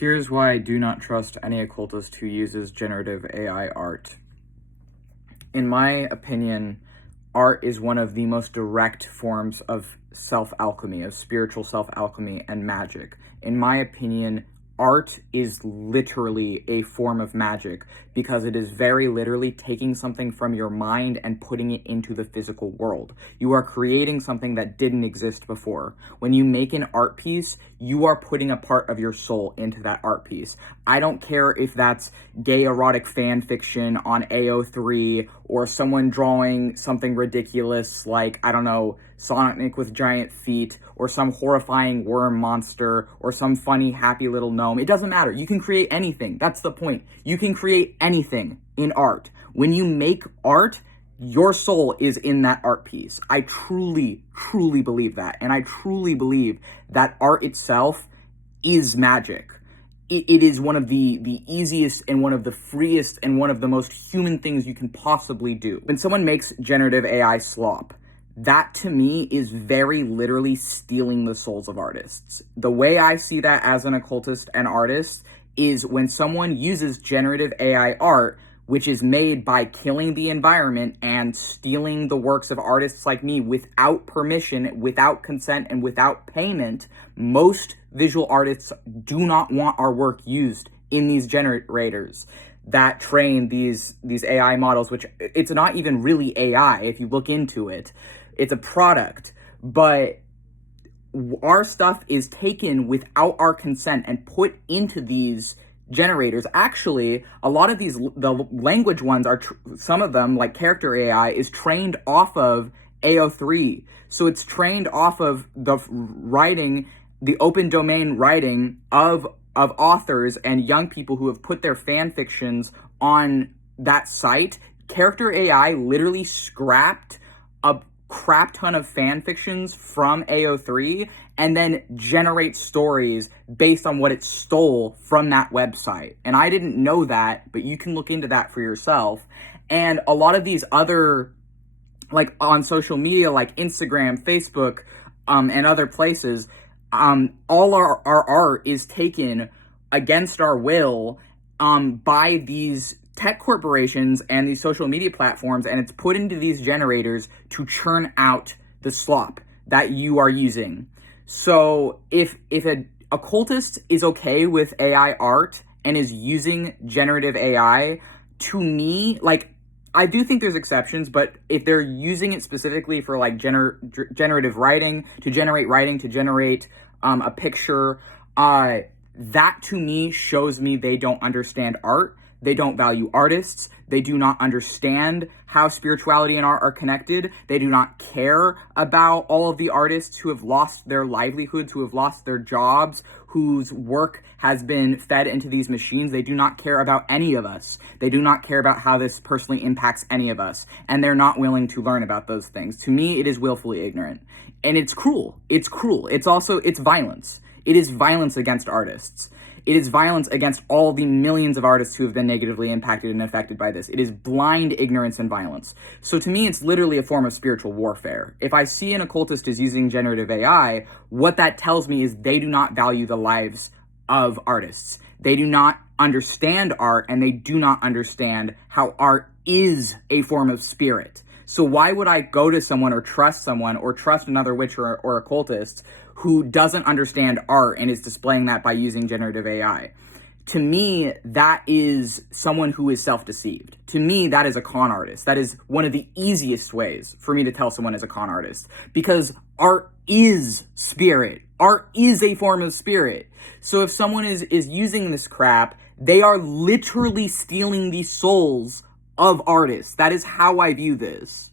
Here's why I do not trust any occultist who uses generative AI art. In my opinion, art is one of the most direct forms of self-alchemy, of spiritual self-alchemy and magic. In my opinion, art is literally a form of magic because it is very literally taking something from your mind and putting it into the physical world. You are creating something that didn't exist before. When you make an art piece, you are putting a part of your soul into that art piece. I don't care if that's gay erotic fan fiction on AO3 or someone drawing something ridiculous like, I don't know, Sonic with giant feet, or some horrifying worm monster, or some funny happy little gnome. It doesn't matter. You can create anything. That's the point. You can create anything in art. When you make art, your soul is in that art piece. I truly, truly believe that. And I truly believe that art itself is magic. It is one of the easiest and one of the freest and one of the most human things you can possibly do. When someone makes generative AI slop, that to me is very literally stealing the souls of artists. The way I see that as an occultist and artist is when someone uses generative AI art, which is made by killing the environment and stealing the works of artists like me without permission, without consent, and without payment. Most visual artists do not want our work used in these generators that train these AI models, which it's not even really AI if you look into it. It's a product, but our stuff is taken without our consent and put into these generators. Actually, a lot of the language ones are, some of them, like character AI, is trained off of AO3. So it's trained off of the writing, the open domain writing of authors and young people who have put their fan fictions on that site. Character AI literally scrapped a crap ton of fan fictions from AO3 and then generate stories based on what it stole from that website. And I didn't know that, but you can look into that for yourself. And a lot of these other, like on social media, like Instagram, Facebook, and other places, all our art is taken against our will by these tech corporations and these social media platforms, and it's put into these generators to churn out the slop that you are using. So if an occultist is okay with AI art and is using generative AI, to me, like, I do think there's exceptions, but if they're using it specifically for like generative writing, to generate a picture, that to me shows me they don't understand art. They don't value artists. They do not understand how spirituality and art are connected. They do not care about all of the artists who have lost their livelihoods, who have lost their jobs, whose work has been fed into these machines. They do not care about any of us. They do not care about how this personally impacts any of us. And they're not willing to learn about those things. To me, it is willfully ignorant. And it's cruel. It's cruel. It's violence. It is violence against artists. It is violence against all the millions of artists who have been negatively impacted and affected by this. It is blind ignorance and violence. So to me, it's literally a form of spiritual warfare. If I see an occultist is using generative AI, what that tells me is they do not value the lives of artists. They do not understand art, and they do not understand how art is a form of spirit. So why would I go to someone or trust another witch or occultist who doesn't understand art and is displaying that by using generative AI? To me, that is someone who is self-deceived. To me, that is a con artist. That is one of the easiest ways for me to tell someone is a con artist, because art is spirit. Art is a form of spirit. So if someone is using this crap, they are literally stealing the souls of artists. That is how I view this.